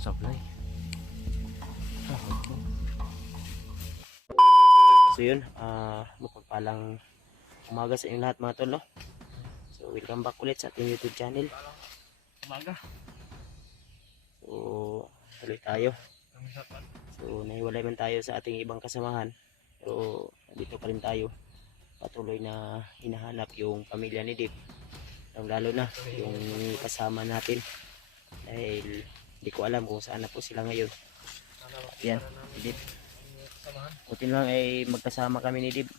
Sablay. So yun, mapagpalang umaga sa inyong lahat mga tol, no? So welcome back ulit sa ating YouTube channel. Umaga. So tuloy tayo. So naiwalay man tayo sa ating ibang kasamahan, pero dito pa rin tayo. Patuloy na hinahanap yung pamilya ni Dave, lalo na yung kasama natin, dahil hindi ko alam kung saan na po sila ngayon. Yan, Dave, buti lang ay magkasama kami ni Dave.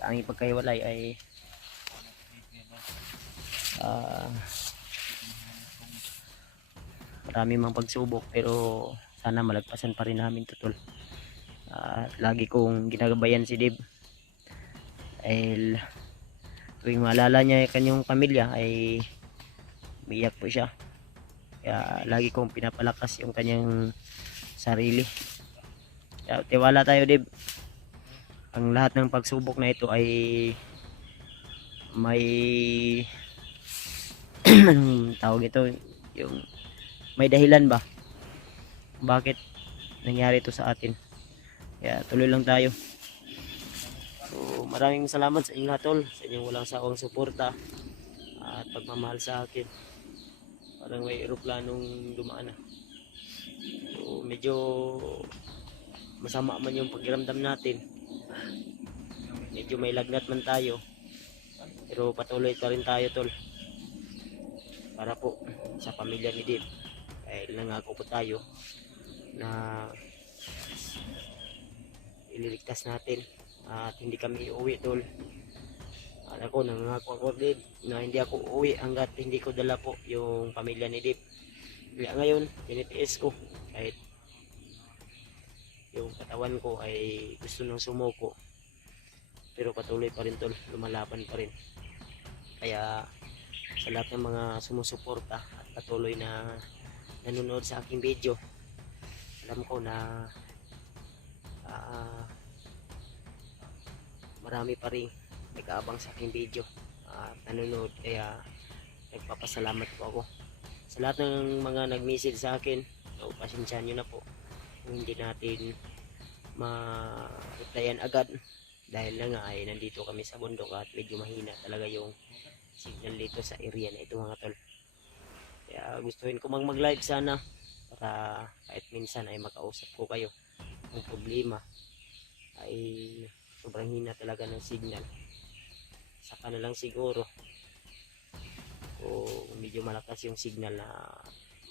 Sa aming pagkahiwalay ay marami mang pagsubok, pero sana malagpasan pa rin namin to, tol. Lagi kong ginagabayan si Dave, dahil tuwing maalala niya yung kanyang pamilya ay umiyak po siya. Kaya lagi kong pinapalakas yung kanyang sarili. Kaya tiwala tayo, Dave. Ang lahat ng pagsubok na ito ay may anong tawag ito, yung may dahilan ba bakit nangyari ito sa atin. Kaya tuloy lang tayo. So maraming salamat sa inyo lahat, tol, sa inyong walang sawang suporta at pagmamahal sa akin. Parang may eroplanong dumaan na. So medyo masama man yung pakiramdam natin, medyo may lagnat man tayo, pero patuloy pa rin tayo, tol, para po sa pamilya ni Dave. Dahil nangako po tayo na ililigtas natin at hindi kami uuwi, tol. At ako, nangako ako, Dave, na hindi ako uuwi hanggat hindi ko dala po yung pamilya ni Dave. Kaya ngayon, tinitiis ko kahit yung katawan ko ay gusto nang sumuko, pero patuloy pa rin, tol, lumalaban pa rin. Kaya sa lahat ng mga sumusuporta at patuloy na nanonood sa aking video, alam ko na marami pa rin nag-aabang sa aking video at nanonood. Kaya nagpapasalamat po ako sa lahat ng mga nag-message sa akin. So, pasensyahan nyo na po kung hindi natin ma-replyan agad, dahil na nga ay nandito kami sa bundok at medyo mahina talaga yung signal dito sa area na ito, mga tol. Kaya gustuhin ko mag-live sana para kahit minsan ay makausap ko kayo. Ang problema ay sobrang hina talaga ng signal. Saka na lang siguro kung medyo malakas yung signal na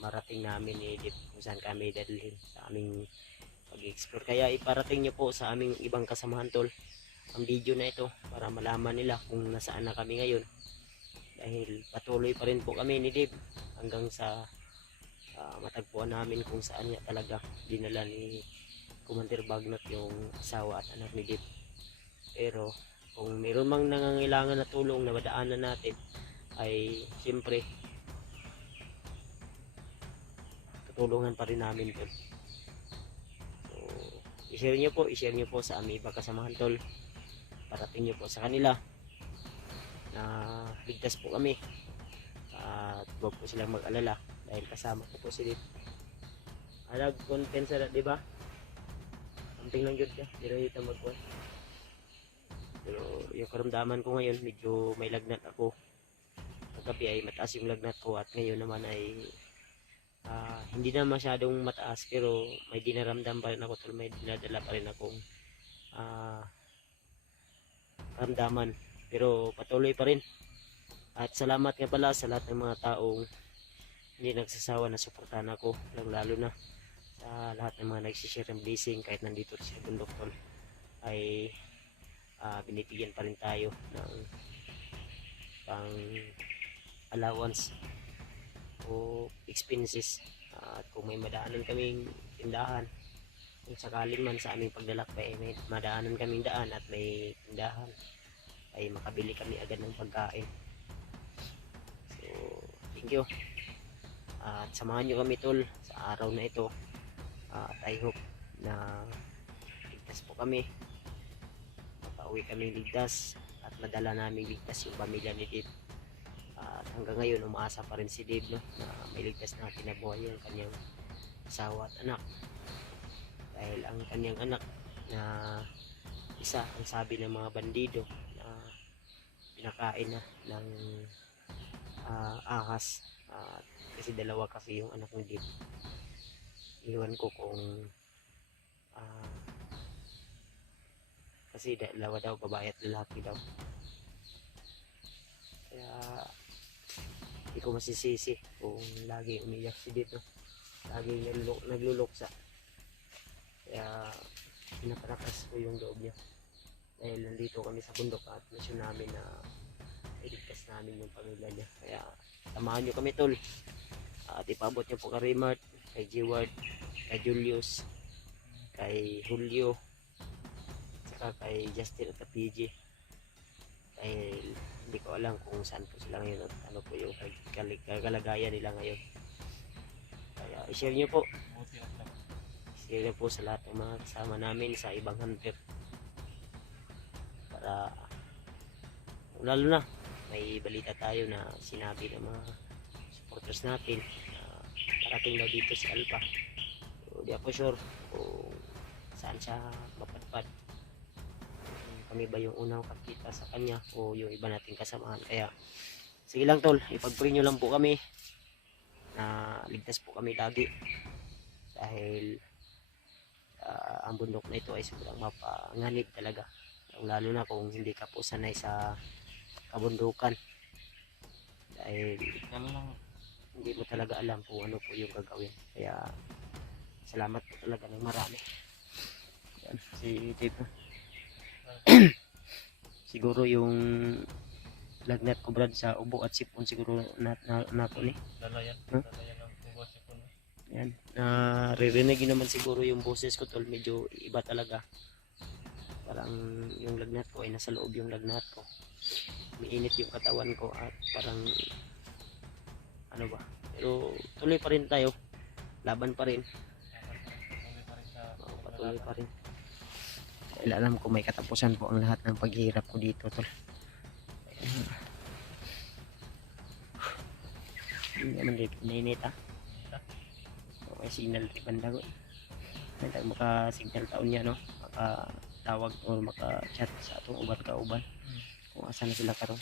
marating namin kung saan kami dadalhin sa aming pag-explore. Kaya iparating nyo po sa aming ibang kasamahan, tol, ang video na ito para malaman nila kung nasaan na kami ngayon. Dahil patuloy pa rin po kami ni Dave hanggang sa matagpuan namin kung saan niya talaga dinala ni Commander Bagnot yung asawa at anak ni Dave. Pero kung mayroon mang nangangailangan na tulong na madaanan natin, ay siyempre tutulungan pa rin namin, tol. So i-share nyo po sa aming iba kasamahan, tol. Parating nyo po sa kanila na ligtas po kami at huwag po silang mag-alala dahil kasama ko po si Dave. Alag konpensa na, diba? Amping lang yun ka, pero dito magkuhan. Pero yung karamdaman ko ngayon, medyo may lagnat ako. Kagabi ay mataas yung lagnat ko at ngayon naman ay hindi na masyadong mataas, pero may dinaramdam pa rin ako, tol. May dinadala pa rin akong karamdaman, pero patuloy pa rin. At salamat nga pala sa lahat ng mga taong hindi nagsasawa na suportahan ako, lalo na sa lahat ng mga nagsishare ng blessing. Kahit nandito sa bundok, tol, ay binibigyan pa rin tayo ng pang allowance o expenses. At kung may madaanan kaming tindahan, kung sakaling man sa aming paglalakbay may madaanan kaming daan at may tindahan, ay makabili kami agad ng pagkain. So thank you, at samahan nyo kami, tol, sa araw na ito. At I hope na ligtas po kami, makauwi kami ligtas at madala namin ligtas yung pamilya ni Dave. At hanggang ngayon umaasa pa rin si Dave, no, na may ligtas na kinabuhay yung kanyang asawa at anak. Dahil ang kanyang anak na isa ang sabi ng mga bandido na pinakain na ng ahas. Kasi dalawa kasi yung anak ni Dib. Iwan ko kung kasi dalawa daw, babae at lalaki daw. Kaya hindi ko masisisi kung lagi umiyak si dito, lagi nagluluksa. Kaya pinapalakas ko yung loob niya dahil nandito kami sa bundok at misyon namin na iligtas namin yung pamilya niya. Kaya samahan nyo kami tol at ipabot nyo po kay Raymart, kay Jeward, kay Julius, kay Julio, saka kay Justin at PG. Dahil hindi ko alam kung saan po sila ngayon at ano po yung kalagayan nila ngayon. Kaya i-share nyo po, i-share nyo po sa lahat ng mga kasama namin sa ibang hunter, para lalo na may balita tayo na sinabi ng mga supporters natin na parating daw dito si Alpha. So, di ako sure kung saan siya mapadpad, kami ba yung unang kakita sa kanya o yung iba nating kasamahan. Kaya sige lang tol, ipag-pray nyo lang po kami na ligtas po kami lagi, dahil ang bundok na ito ay sobrang mapanganib talaga, lalo na kung hindi ka po sanay sa kabundukan, dahil hindi mo talaga alam kung ano po yung gagawin. Kaya salamat po talaga ng marami. Yan, si Dave. Siguro yung lagnat ko brad sa ubo at sipon siguro na ko ni. Dalayan ang ubo at sipon. Yan. Naririnig naman siguro yung boses ko tol, medyo iba talaga. Parang yung lagnat ko ay nasa loob yung lagnat ko. Umiinit yung katawan ko at parang ano ba. Pero tuloy pa rin tayo. Laban pa rin. Patuloy pa rin. Dahil alam ko may katapusan po ang lahat ng paghihirap ko dito tol. Hindi naman dito nainit may signal di banda ko. Hindi maka-signal taon niya no. Maka-tawag o maka-chat sa atong ubat kauban. Kung asa na sila karon.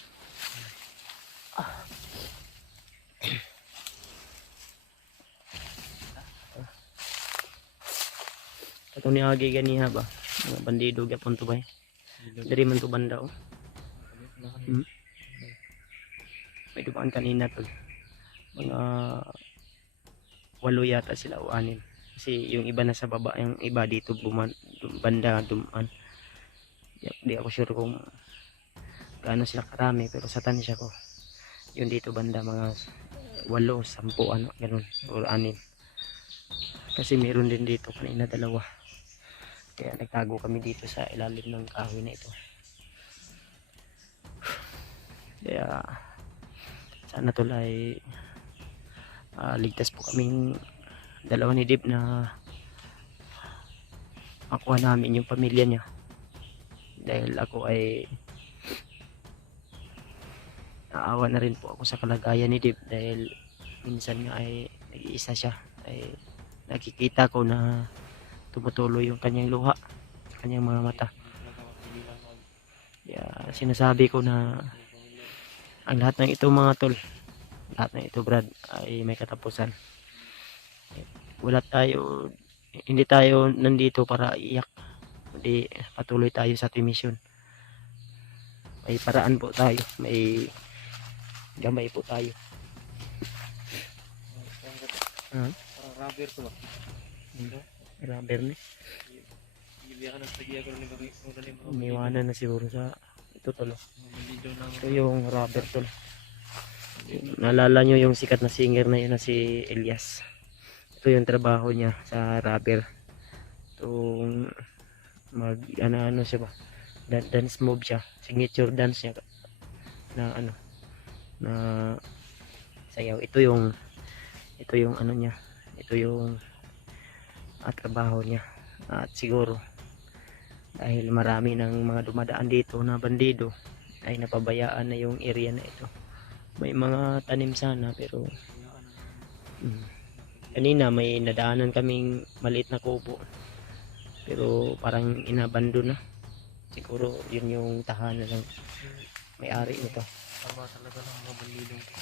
Ito ni agi ganiha ba? Mga bandido gyapon to bay. Dari man to banda oh. May dumaan kanina tol. Mga 8 yata sila o 6. Kasi yung iba na sa baba, yung iba dito banda dumaan. Di ako sure kung gaano sila karami, pero sa tansya ko yung dito banda mga 8, 10 ano, ganun, o 6. Kasi meron din dito kanina 2. Kaya nagtago kami dito sa ilalim ng kahoy na ito. Kaya sana tulay ligtas po kaming dalawa ni Dib na makuha namin yung pamilya niya, dahil ako ay naawa na rin po ako sa kalagayan ni Dib, dahil minsan nga ay nag-iisa siya, ay nakikita ko na tumutuloy yung kanyang luha sa kanyang mga mata. Kaya sinasabi ko na ang lahat ng ito mga tol, lahat ng ito brad ay may katapusan. Wala tayo, hindi tayo nandito para iyak, hindi, patuloy tayo sa ating mission. May paraan po tayo, may gamay po tayo. Parang rubber to ba? Rubber ni umiwanan na siguro sa ito tol. Ito yung rubber tol. Naalala nyo yung sikat na singer na yun na si Elias. Ito yung trabaho niya sa rubber. Itong mag ano siya ba, dance move siya, signature dance niya na ano, na sayaw. Ito yung ano niya, ito yung trabaho niya. At siguro dahil marami ng mga dumadaan dito na bandido ay napabayaan na yung area na ito. May mga tanim sana pero Kanina may nadaanan kaming maliit na kubo. Pero parang inabando na. Siguro yun yung tahanan ng may-ari nito. Tama talaga ng mga bandidong to.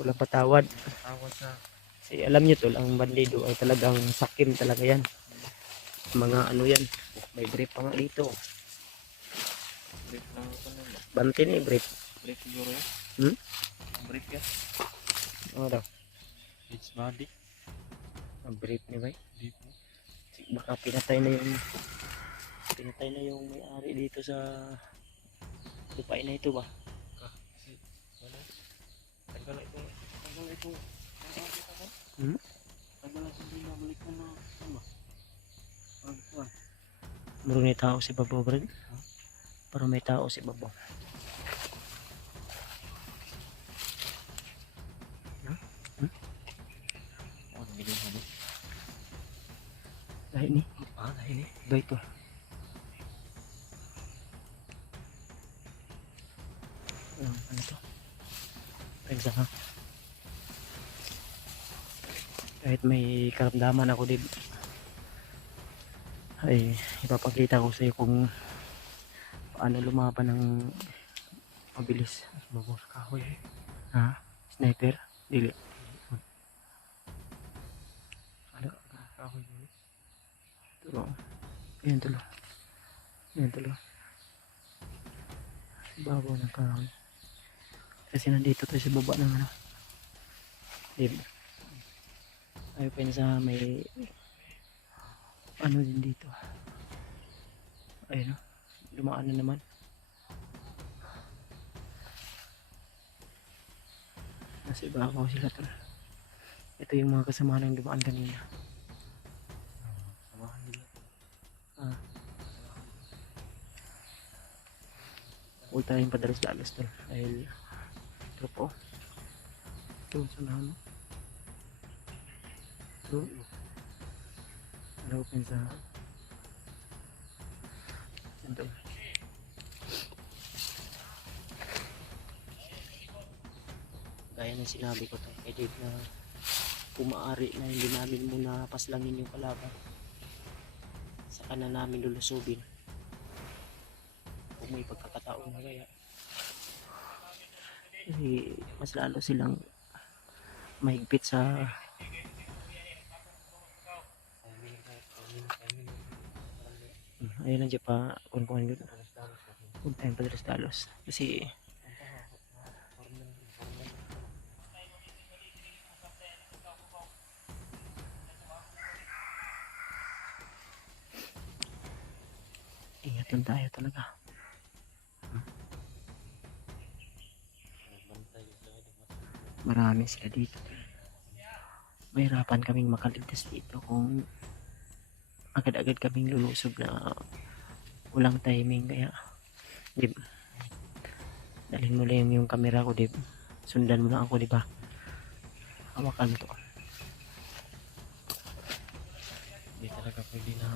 Walang patawad. Tawad sa Kasi alam nyo tol, ang bandido ay talagang sakim talaga yan. Mga ano yan. May brief pa nga dito. brief lang ito nun. Bante na brief. Brief siguro yan. Hmm? Ang brief yan. Ano daw? It's body. Ang brief ni bay. Brief mo. Baka pinatay na yung may-ari dito sa lupain na ito ba? Kasi wala. Tagal na itong Hmm? tagal na hindi na balik na ano. Pagkuhan. Meron may tao si Babaw bro. Parang may tao si Babaw. Oh, nabili mo ba? Dahil ni. Dahil eh. Ba ito? Ano to? Pensa ka? Kahit may karamdaman ako din ay ipapakita ko sa iyo kung paano lumaban ng mabilis. Babos kahoy eh. Ha? Sniper? Dili. Ano? Kahoy mo eh. Tulo. Ayan tulo. Ayan tulo. Babaw ng kahoy. Kasi nandito tayo sa baba ng ano. Dili. Ay pensa may ano din dito. Ayun o. Dumaan na naman. Nasa ibabaw sila to. Ito yung mga kasama ng dumaan kanina. Samahan nila. Huwag tayong padalos-dalos to. Dahil ito po. Ito sa naman. Ito. Ano ko pensa? Ito. Gaya ng sinabi ko to kay Dave na kung maaari na hindi namin muna paslangin yung kalaban, saka na namin lulusubin kung may pagkakataon na kaya. Kasi mas lalo silang mahigpit sa ayun nandiyan pa kung huwag tayong padalos-dalos kasi ingatan tayo talaga. Marami sila dito. Mahirapan kaming makaligtas dito kung agad-agad kaming lulusob na walang timing kaya Dib, dalhin mo lang yung camera ko Dib, sundan mo lang ako diba, hawakan mo to. Hindi talaga pwede na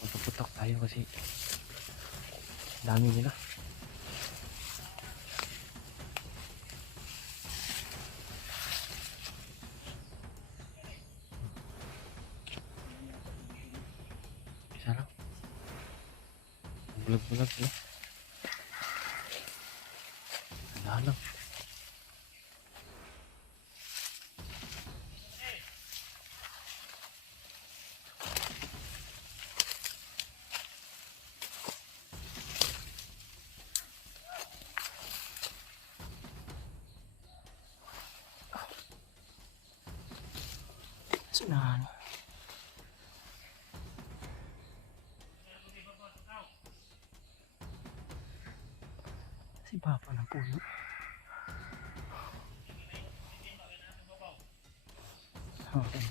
magpaputok tayo kasi dami nila. Isa lang. Bulag-bulag sila. Wala lang. Sunahan. Si Papa ng puno. Okay.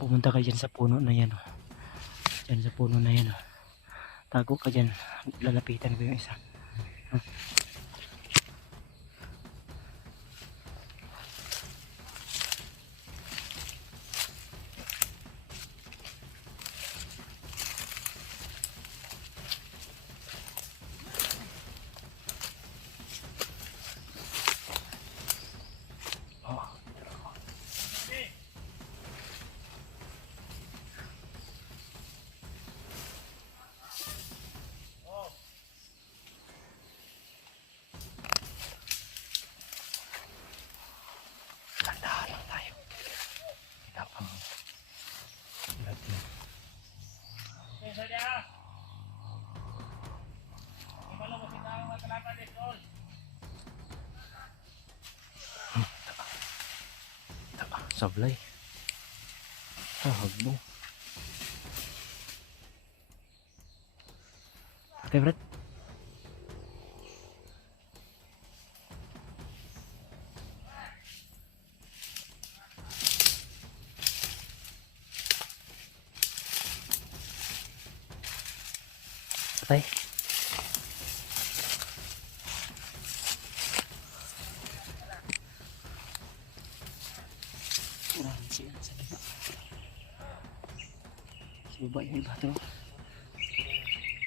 Pumunta ka dyan sa puno na yan. Oh. Dyan sa puno na yan. Oh. Tago ka dyan. Lalapitan ko yung isa. Huh? Sablay. Hagbo. Favorite? Patay. Urahan siya sa baba. Sa baba yung iba to.